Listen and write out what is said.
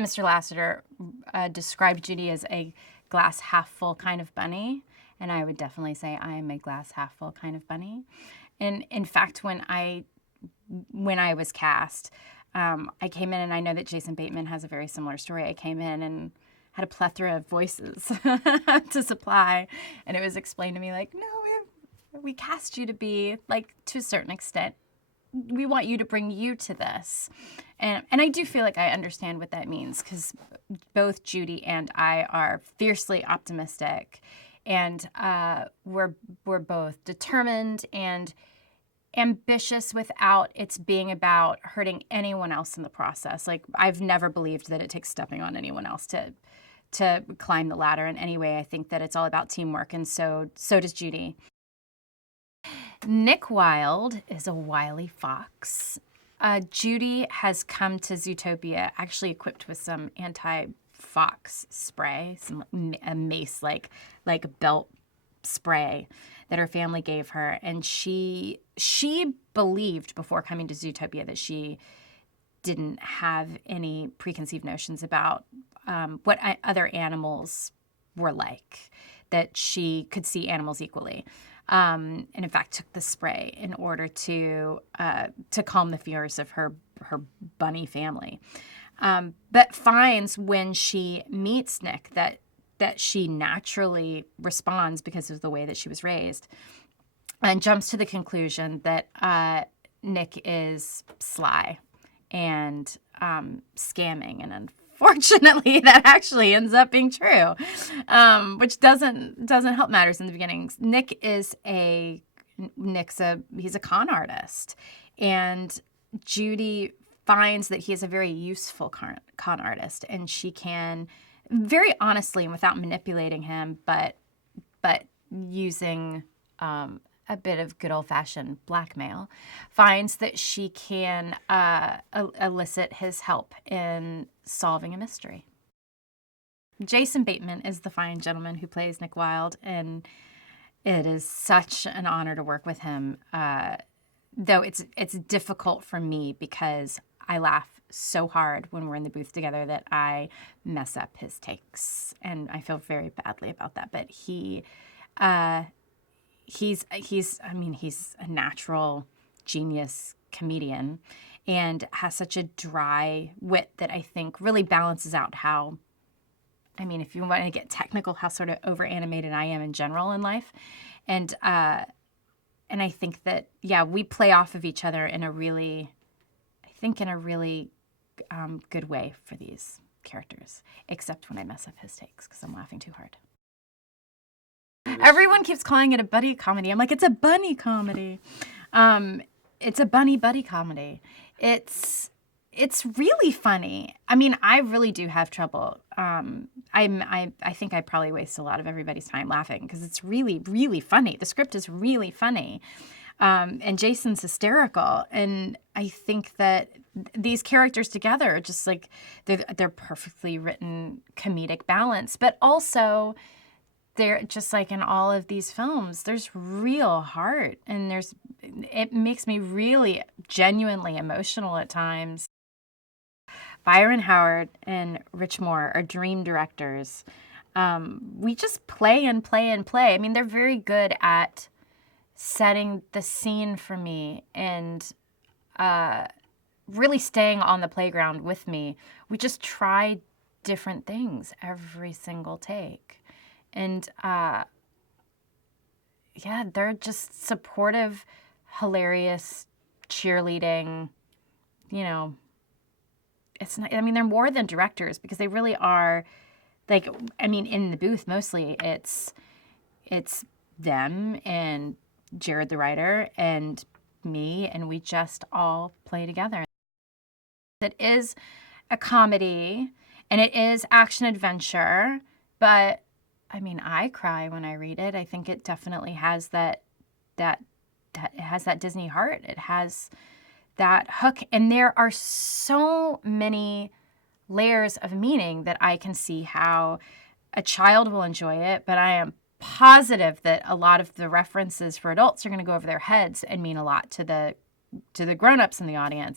Mr. Lasseter described Judy as a glass half full kind of bunny, and I would definitely say I am a glass half full kind of bunny. And in fact, when I was cast, I came in, and I know that Jason Bateman has a very similar story. I came in and had a plethora of voices to supply, and it was explained to me like, no, we cast you to be, like, to a certain extent, we want you to bring you to this. And I do feel like I understand what that means, because both Judy and I are fiercely optimistic, and we're both determined and ambitious without it's being about hurting anyone else in the process. Like, I've never believed that it takes stepping on anyone else to climb the ladder in any way. I think that it's all about teamwork, and so does Judy. Nick Wilde is a wily fox. Judy has come to Zootopia actually equipped with some anti-fox spray, a mace-like belt spray that her family gave her. And she believed before coming to Zootopia that she didn't have any preconceived notions about what other animals were like, that she could see animals equally. And in fact took the spray in order to calm the fears of her bunny family. But finds when she meets Nick that she naturally responds because of the way that she was raised, and jumps to the conclusion that Nick is sly and scamming, and unfortunately that actually ends up being true, which doesn't help matters in the beginning. He's a con artist, and Judy finds that he is a very useful con artist, and she can very honestly and without manipulating him, but using a bit of good old-fashioned blackmail, finds that she can elicit his help in solving a mystery. Jason Bateman is the fine gentleman who plays Nick Wilde, and it is such an honor to work with him, though it's difficult for me because I laugh so hard when we're in the booth together that I mess up his takes, and I feel very badly about that. But he's a natural genius comedian and has such a dry wit that I think really balances out how, if you want to get technical, how sort of over animated I am in general in life. And I think that, we play off of each other in a really good way for these characters, except when I mess up his takes because I'm laughing too hard. Everyone keeps calling it a buddy comedy. I'm like, it's a bunny comedy. It's a bunny buddy comedy. It's really funny. I really do have trouble. I think I probably waste a lot of everybody's time laughing because it's really, really funny. The script is really funny. And Jason's hysterical. And I think that these characters together are just like, they're perfectly written comedic balance, but also they're just like in all of these films, there's real heart, and it makes me really genuinely emotional at times. Byron Howard and Rich Moore are dream directors. We just play and play and play. They're very good at setting the scene for me and really staying on the playground with me. We just try different things every single take. And they're just supportive, hilarious, cheerleading, it's not, they're more than directors because they really are, like, in the booth mostly it's them and Jared the writer and me, and we just all play together. It is a comedy and it is action adventure, but I cry when I read it. I think it definitely has that it has that Disney heart. It has that hook, and there are so many layers of meaning that I can see how a child will enjoy it, but I am positive that a lot of the references for adults are going to go over their heads and mean a lot to the grown-ups in the audience.